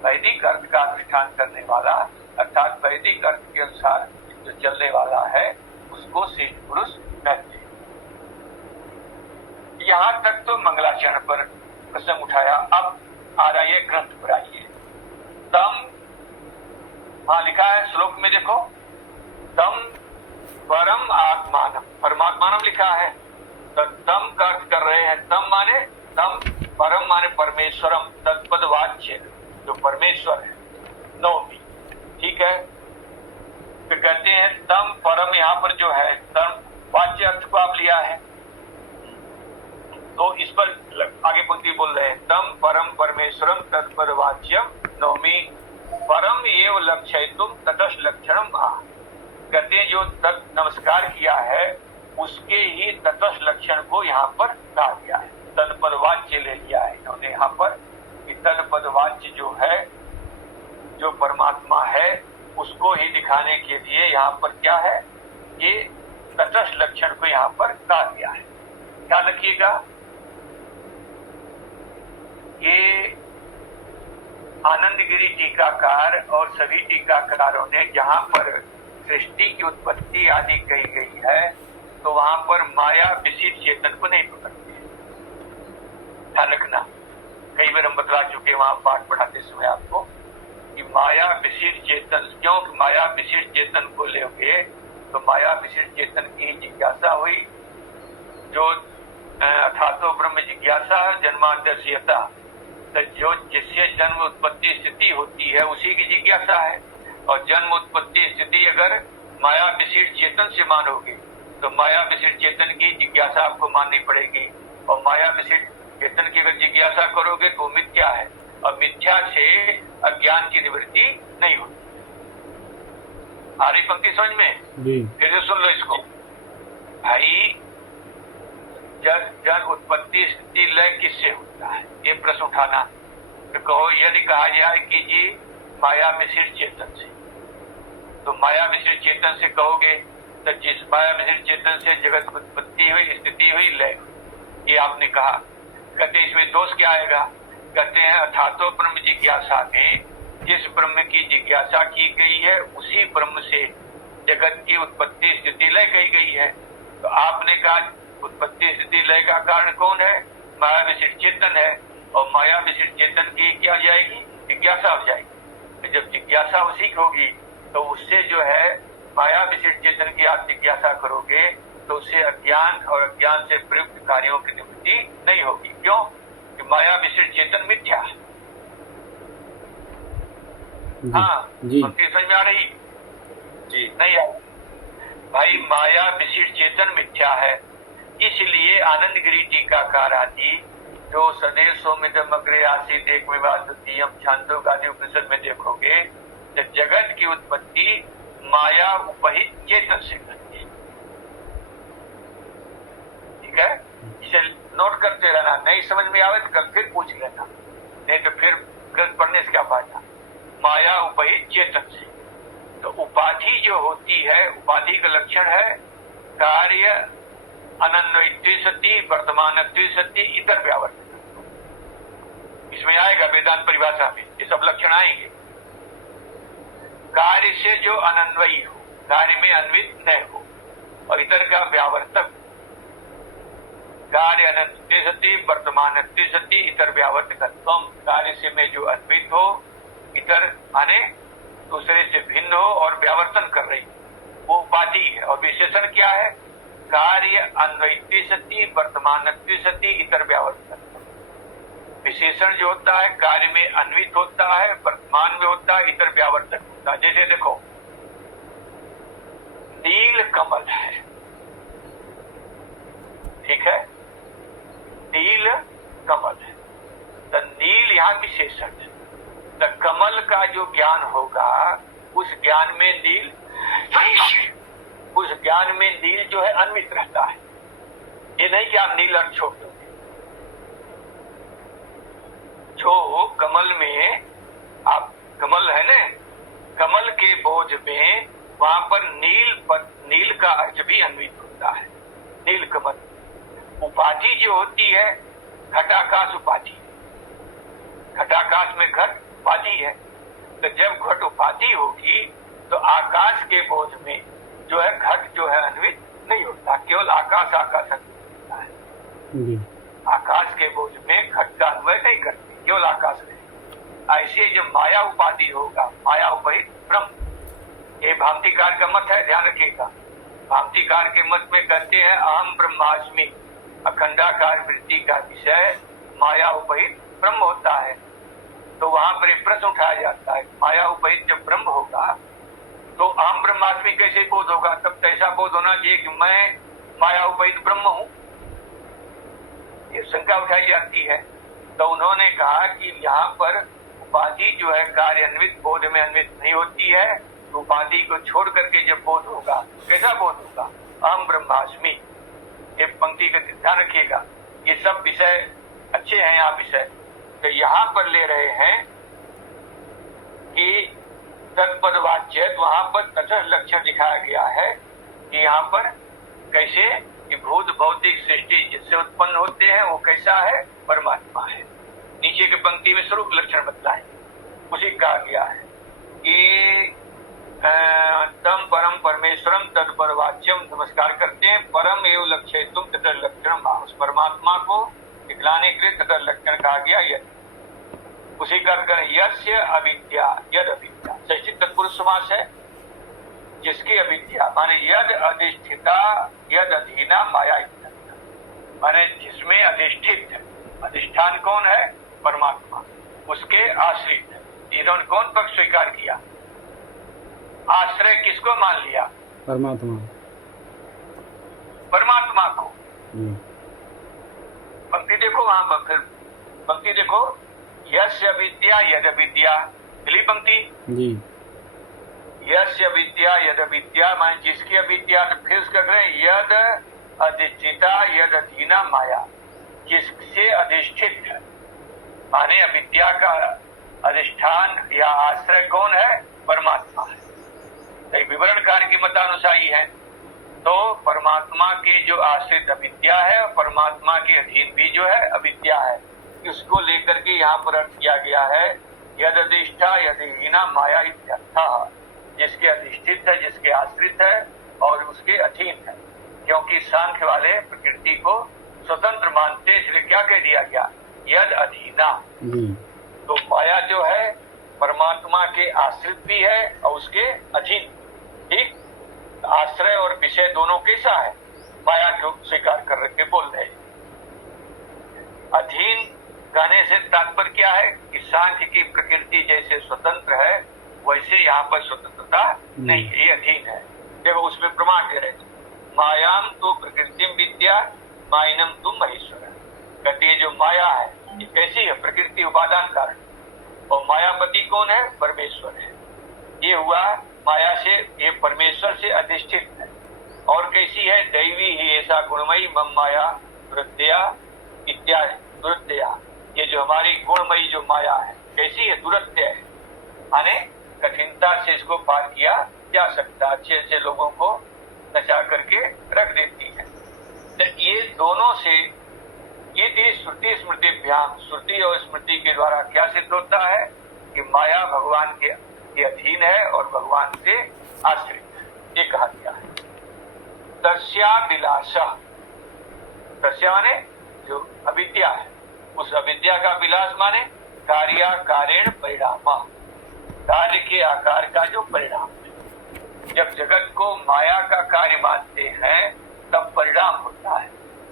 वैदिक अर्थ का अनुष्ठान करने वाला अर्थात वैदिक अर्थ के अनुसार जो चलने वाला है उसको शिष्ट पुरुष कहते हैं। यहाँ तक तो मंगलाचरण पर प्रसंग उठाया। अब आ रहा है ग्रंथ पर आइए। तम, वहां लिखा है श्लोक में देखो, तम परम आत्मानम, परमात्मानम लिखा है। तो तम का अर्थ कर रहे हैं, तम माने तम, परम माने परमेश्वरम, तत्पद वाच्य जो परमेश्वर है, नौमी, ठीक है। फिर कहते हैं तम परम, यहाँ पर जो है तम वाच्य अर्थ को आप लिया है, तो इस पर आगे पंक्ति बोल रहे हैं, तम परम परमेश्वरम तत्पद वाच्यम नौमी परम एव लक्ष्य तुम तटस्थ लक्षणम आह। कहते हैं जो नमस्कार किया है उसके ही तटस्थ लक्षण को यहाँ पर कहा गया है, तत्पद वाच्य ले लिया है इन्होंने यहाँ पर। तत्पद वाच्य जो है, जो परमात्मा है, उसको ही दिखाने के लिए यहाँ पर क्या है, ये तटस्थ लक्षण को यहाँ पर कहा गया है। क्या रखिएगा, ये आनंदगिरी टीकाकार और सभी टीकाकारों ने जहाँ पर सृष्टि की उत्पत्ति आदि कही गई है तो वहां पर माया विशिष्ट चेतन को नहीं पकड़ते। ध्यान रखना, कई बार हम बतला चुके वहां पाठ पढ़ाते समय आपको कि माया विशिष्ट चेतन, क्योंकि माया विशिष्ट चेतन को लेंगे तो माया विशिष्ट चेतन की जिज्ञासा हुई, जो अथातो ब्रह्म जिज्ञासा जन्माद्यस्यता, तो जो जिससे जन्म उत्पत्ति स्थिति होती है उसी की जिज्ञासा है। और जन्म उत्पत्ति स्थिति अगर माया विशिष्ट चेतन से मानोगे तो माया विशिष्ट चेतन की जिज्ञासा आपको माननी पड़ेगी, और माया विशिष्ट चेतन की अगर जिज्ञासा करोगे तो मिथ्या है, और मिथ्या से अज्ञान की निवृत्ति नहीं होती। आ रही पंक्ति समझ में? फिर से सुन लो इसको भाई। जन उत्पत्ति स्थिति लय किससे होता है, ये प्रश्न उठाना। तो कहो यदि कहा जाए कि जी माया विशिष्ट चेतन से, तो माया विशिष्ट चेतन से कहोगे तो जिस माया विशिष्ट चेतन से जगत की उत्पत्ति हुई, स्थिति हुई, लय, ये आपने कहा। कहते इसमें दोष क्या आएगा, कहते हैं अथातो ब्रह्म जिज्ञासा में जिस ब्रह्म की जिज्ञासा की गई है उसी ब्रह्म से जगत की उत्पत्ति स्थिति लय कही गई है। तो आपने कहा उत्पत्ति स्थिति लय का कारण कौन है, माया विशिष्ट चेतन है, और माया विशिष्ट चेतन की क्या जाएगी, जिज्ञासा हो जाएगी। जब जिज्ञासा उसी की होगी तो उससे जो है माया विशिष्ट चेतन की आप जिज्ञासा करोगे तो उससे अज्ञान और अज्ञान से प्रयुक्त कार्यों की निवृत्ति नहीं होगी। क्यों? कि माया विशिष्ट चेतन मिथ्या है। हाँ, पंक्ति समझ में आ रही? जी नहीं आई भाई, माया विशिष्ट चेतन मिथ्या है। इसलिए आनंद गिरी टीकाकार आदि जो सदैव सौमिदम अग्रे आसीत एक विवाद द्वितीयम छांदोग आदि उपनिषद में देखोगे तो जगत की उत्पत्ति माया उपहित चेतन से करती है। ठीक है, इसे नोट करते रहना, नहीं समझ में आवे तो कल फिर पूछ लेना, नहीं तो फिर ग्रंथ पढ़ने से क्या फायदा। माया उपहित चेतन से, तो उपाधि जो होती है, उपाधि का लक्षण है कार्य अनन्वयित्व सती वर्तमानत्व सती इतर व्यावर्तन। इसमें आएगा वेदांत परिभाषा में ये सब लक्षण आएंगे। कार्य से जो अनन्वयी हो, कार्य में अन्वित न हो, और इतर का व्यावर्तक, कार्य अनन्वय सती वर्तमानत्व सती इतर व्यावर्तकत्वम, कार्य से में जो अन्वित हो, इतर माने दूसरे से भिन्न हो और व्यावर्तन कर रही, वो उपाधि है। और विशेषण क्या है? कार्य अन्वयित्व सती वर्तमानत्व सती इतर व्यावर्तन। विशेषण जो होता है कार्य में अन्वित होता है, वर्तमान में होता है, इतर व्यावर्तक होता है। जैसे देखो नील कमल है, ठीक है, नील कमल है, तो नील यहाँ विशेषण है। तो कमल का जो ज्ञान होगा उस ज्ञान में नील, उस ज्ञान में नील जो है अन्वित रहता है। ये नहीं कि आप नील अर्थ छोड़ दो। जो कमल में आप कमल है ना, कमल के बोझ में वहां पर नील का अर्थ भी अन्वित होता है। नील कमल उपाधि जो होती है घटाकाश उपाधि, घटाकाश में घट उपाधि है। तो जब घट उपाधि होगी तो आकाश के बोझ में जो है घट जो है अन्वित नहीं होता, केवल आकाश आकाश अन्वित होता है। आकाश के बोझ में घट का अन्वय नहीं करते, केवल आकाश नहीं। ऐसे जो माया उपाधि होगा, माया उपहित ब्रह्म, ये भामतीकार का मत है, ध्यान रखिएगा। भामतीकार के मत में कहते हैं अहम ब्रह्मास्मि, अखंडाकार वृत्ति का विषय माया उपहित ब्रह्म होता है। तो वहां पर एक प्रश्न उठाया जाता है, माया उपहित जब ब्रह्म होगा तो अहम ब्रह्मास्मि कैसे बोध होगा? तब तो ऐसा बोध होना चाहिए कि मैं माया उपहित ब्रह्म हूं। ये शंका उठाई जाती है। तो उन्होंने कहा कि यहाँ पर उपाधि जो है कार्य अन्वित बोध में अन्वित नहीं होती है। तो उपाधि को छोड़ करके जब बोध होगा कैसा बोध होगा? अहम ब्रह्मास्मि। ये पंक्ति का ध्यान रखिएगा, ये सब विषय अच्छे हैं यहाँ विषय। तो यहाँ पर ले रहे हैं कि तत्पदवाच्य, वहां पर तटस्थ लक्षण दिखाया गया है कि यहाँ पर कैसे कि भूत भौतिक सृष्टि जिससे उत्पन्न होते हैं वो कैसा है? परमात्मा है। नीचे की पंक्ति में स्वरूप लक्षण बतलाए, उसी कहा गया है कि तम परम परमेश्वरम तत्परवाच्यम, नमस्कार करते हैं। परम एवं लक्ष्य तुम तटस्थ लक्षण, उस परमात्मा को दिखलाने के लिए तटस्थ लक्षण कहा गया। यद उसी का यस्य अविद्या, यद अविद्या षष्ठी तत्पुरुष समास है। जिसकी अविद्या माने यद अधिष्ठिता यद अधीना माया, माने जिसमें अधिष्ठित है। अधिष्ठान कौन है? परमात्मा, उसके आश्रित है। इन्होंने कौन पक्ष स्वीकार किया? आश्रय किसको मान लिया? परमात्मा, परमात्मा को। पंक्ति देखो वहां पर, फिर पंक्ति देखो, यस्य विद्या यद विद्या, पहली पंक्ति जी, यस्य विद्या यद विद्या माने जिसकी अविद्या। तो फिर उसका करें यद अधिष्ठिता यद अधीना माया, जिससे अधिष्ठित है, माने अविद्या का अधिष्ठान या आश्रय कौन है? परमात्मा है। तो विवरणकार के मतानुसारी है। तो परमात्मा के जो आश्रित अविद्या है और परमात्मा के अधीन भी जो है अविद्या है, उसको लेकर के यहाँ पर अर्थ किया गया है यद अधिष्ठा यदहीना माया इत्यर्थः, जिसके अधिष्ठित है, जिसके आश्रित है और उसके अधीन है। क्योंकि सांख्य वाले प्रकृति को स्वतंत्र मानते, इसलिए क्या कह दिया गया? यद अधीना। तो माया जो है परमात्मा के आश्रित भी है और उसके अधीन। ठीक, आश्रय और विषय दोनों कैसा है? माया को स्वीकार कर रखे बोल रहे। अधीन कहने से तात्पर्य क्या है कि सांख्य की प्रकृति जैसे स्वतंत्र है वैसे यहाँ पर स्वतंत्रता नहीं है, ये अधीन है। देखो उसमें प्रमाण दे रहे, मायाम तो प्रकृति विद्या माइनम तुम महेश्वर। कहते हैं जो माया है ये कैसी है? प्रकृति उपादान कारण। और मायापति कौन है? परमेश्वर है। ये हुआ माया से, ये परमेश्वर से अधिष्ठित है। और कैसी है? दैवी ही ऐसा गुणमयी मम माया दुरत्या इत्यादि। दुरत्या, ये जो हमारी गुणमयी जो माया है कैसी है? दुरत्य है, माने कठिनता से इसको पार किया जा सकता, अच्छे अच्छे लोगों को नचा करके रख देती है। तो ये दोनों से ये श्रुति स्मृतिभ्याम, श्रुति और स्मृति के द्वारा क्या सिद्ध होता है कि माया भगवान के अधीन है और भगवान से आश्रित है, ये कहा गया है। तस्याभिलाषा, तस्या माने जो अविद्या है, उस अविद्या का विलास माने कार्याकारेण परिणाम, कार्य के आकार का जो परिणाम है। जब जगत को माया का कार्य मानते हैं तब परिणाम होता है,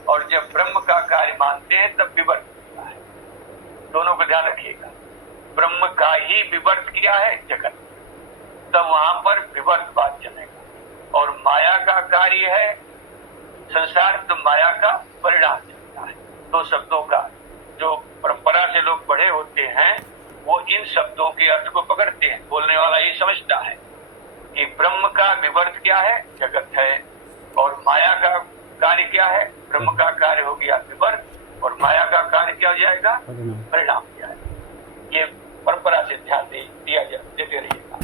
और जब ब्रह्म का कार्य मानते हैं तब विवर्त होता है। दोनों को ध्यान रखिएगा, ब्रह्म का ही विवर्त किया है जगत, तब वहां पर विवर्त बात चलेगा। और माया का कार्य है संसार, तो माया का परिणाम चलता है। दो शब्दों का जो परंपरा से लोग पढ़े होते हैं वो इन शब्दों के अर्थ को पकड़ते हैं। बोलने वाला ये समझता है कि ब्रह्म का विवर्त क्या है? जगत है। और माया का कार्य क्या है? ब्रह्म का कार्य हो गया विवर्त, और माया का कार्य क्या हो जाएगा? परिणाम हो जाएगा। ये परंपरा से ध्यान देते रहिएगा।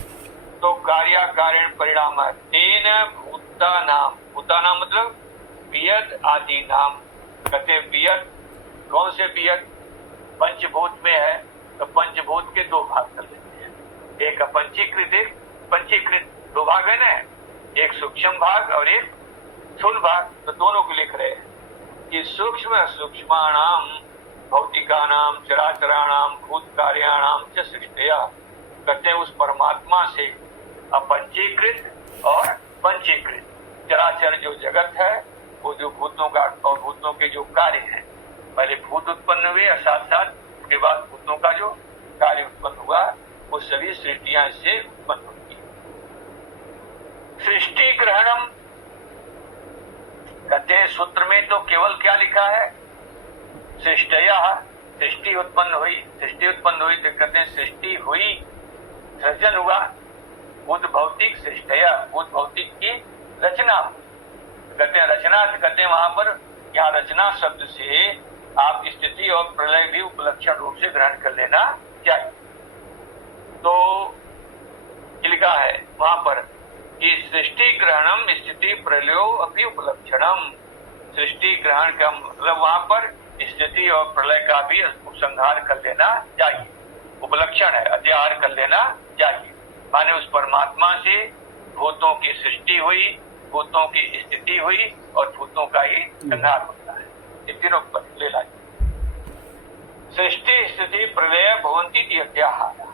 तो कार्याकारण परिणाम है। तेन भूता नाम मतलब वियत आदि नाम। कहते वियत, कौन से वियत? पंचभूत में है तो पंचभूत के दो भाग कर लेते हैं, एक अपंचीकृत, एक पंचीकृत। दो भाग है ना, एक सूक्ष्म भाग और एक स्थूल भाग। तो दोनों को लिख रहे हैं कि सूक्ष्म सूक्ष्माणाम भौतिकानाम चराचराणाम भूत कार्याणाम च सृष्टया। कहते हैं उस परमात्मा से अपंचीकृत और पंचीकृत चराचर जो जगत है, वो जो भूतों का और भूतों के जो कार्य है, पहले भूत उत्पन्न हुए और साथ साथ उसके बाद भूतों का जो कार्य उत्पन्न हुआ, वो सभी सृष्टियां इससे उत्पन्न होती है। सृष्टि ग्रहणम, कहते हैं सूत्र में तो केवल क्या लिखा है? सृष्टया, सृष्टि उत्पन्न हुई। सृष्टि उत्पन्न हुई तो कहते हैं सृष्टि हुई, सृजन हुआ। भूत भौतिक सृष्टया, भूत भौतिक की रचना। कहते हैं रचना, कहते हैं वहां पर, यहाँ रचना शब्द से आप स्थिति और प्रलय भी उपलक्षण रूप से ग्रहण कर लेना चाहिए। तो लिखा है वहां पर कि सृष्टि ग्रहणम स्थिति प्रलयो अपनी उपलक्षणम। सृष्टि ग्रहण का मतलब वहां पर स्थिति और प्रलय का भी उपसंहार कर लेना चाहिए। उपलक्षण है, अध्याहार कर लेना चाहिए। माने उस परमात्मा से भूतों की सृष्टि हुई, भूतों की स्थिति हुई और भूतों का ही संहार होता है। ये तीनों पर ले लाइए। सृष्टि स्थिति प्रलय भवंती अध्याहार।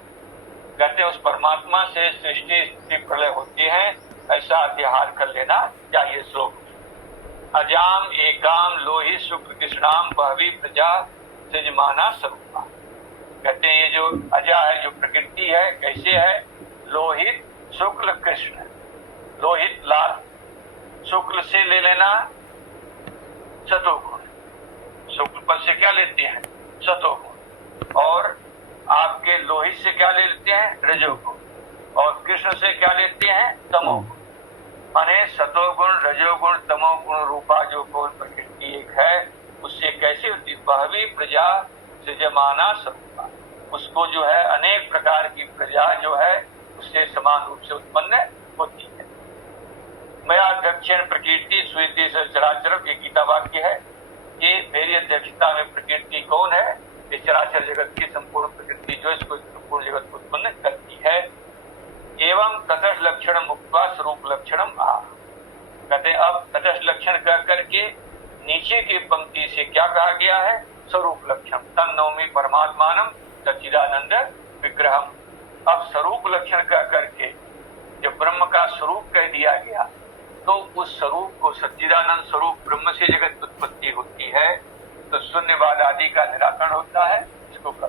कहते हैं उस परमात्मा से सृष्टि स्थिति प्रलय होती है, ऐसा अध्याहार कर लेना चाहिए। श्लोक अजाम एकाम लोहित शुक्ल कृष्णाम बहवी प्रजा सृजमाना स्वरूपा। कहते हैं ये जो अजा है, जो प्रकृति है, कैसे है? लोहित शुक्ल कृष्ण, लोहित लाल, शुक्ल से ले लेना सतोगुण, शुक्ल पर से क्या लेते हैं? सतोगुण। और आपके लोहित से क्या लेते हैं? रजोगुण। और कृष्ण से क्या लेते हैं? तमोगुण। माने सतोगुण, रजोगुण, तमोगुण रूपा जो कौन प्रकृति एक है, उससे कैसे होती? बहवी प्रजा सृजमाना स्वरूपा। उसको जो है अनेक प्रकार की प्रजा जो है उससे समान रूप से उत्पन्न होती है। मया दक्षिण प्रकृति स्वीति चराचर, ये गीता वाक्य है। ये मेरी अध्यक्षता में प्रकृति कौन है? ये चराचर जगत की संपूर्ण प्रकृति जो इसको संपूर्ण जगत को उत्पन्न करती है। एवं तटस्थ लक्षण मुक्ता स्वरूप लक्षणम आ। कहते हैं अब तटस्थ लक्षण कह करके नीचे की पंक्ति से क्या कहा गया है? स्वरूप लक्षण। तन नवमी परमात्मानम सच्चिदानंद विग्रहम। अब स्वरूप लक्षण कह करके जब ब्रह्म का स्वरूप कह दिया गया, तो उस स्वरूप को सच्चिदानंद स्वरूप ब्रह्म से जगत उत्पत्ति होती है, तो शून्यवाद आदि का निराकरण होता है। इसको कर